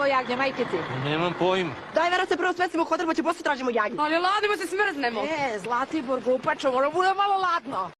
ovo jagnje, majke ti? Nemam pojma. Daj, Vera, se prvo svesimo hodar, pa će posle tražimo jagnje. Ali ladimo se smrznemo. Zlatibor, glupačo, mora bude malo ladno.